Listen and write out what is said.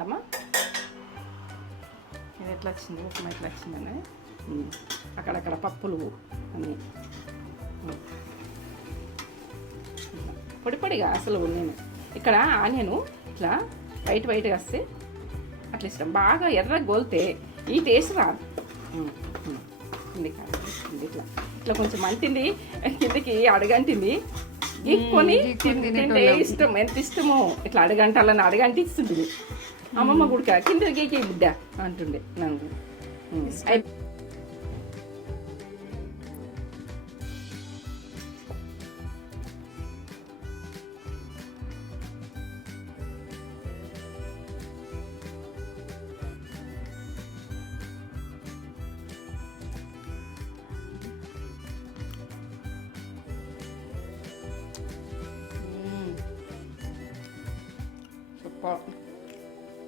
చూద్దామా ఇది ఎట్లా వచ్చింది, ఉప్మా ఎట్లా వచ్చిందని. అక్కడక్కడ పప్పులు అన్నీ పొడి పొడిగా అసలు. నేను ఇక్కడ ఆనియను ఇట్లా వైట్గా వస్తే అట్లా ఇష్టం. బాగా ఎర్రగా గోలితే ఈ టేస్ట్ రాదు. ఇట్లా ఇట్లా కొంచెం మంటింది, కిందకి అడగంటింది, గీక్కొని తింటే ఇష్టం. ఎంత ఇష్టమో ఇట్లా అడగంటాలని అడగంటిస్తుంది. అమ్మమ్మ గుడిక కింద గీకే బిడ్డ అంటుండే నాకు.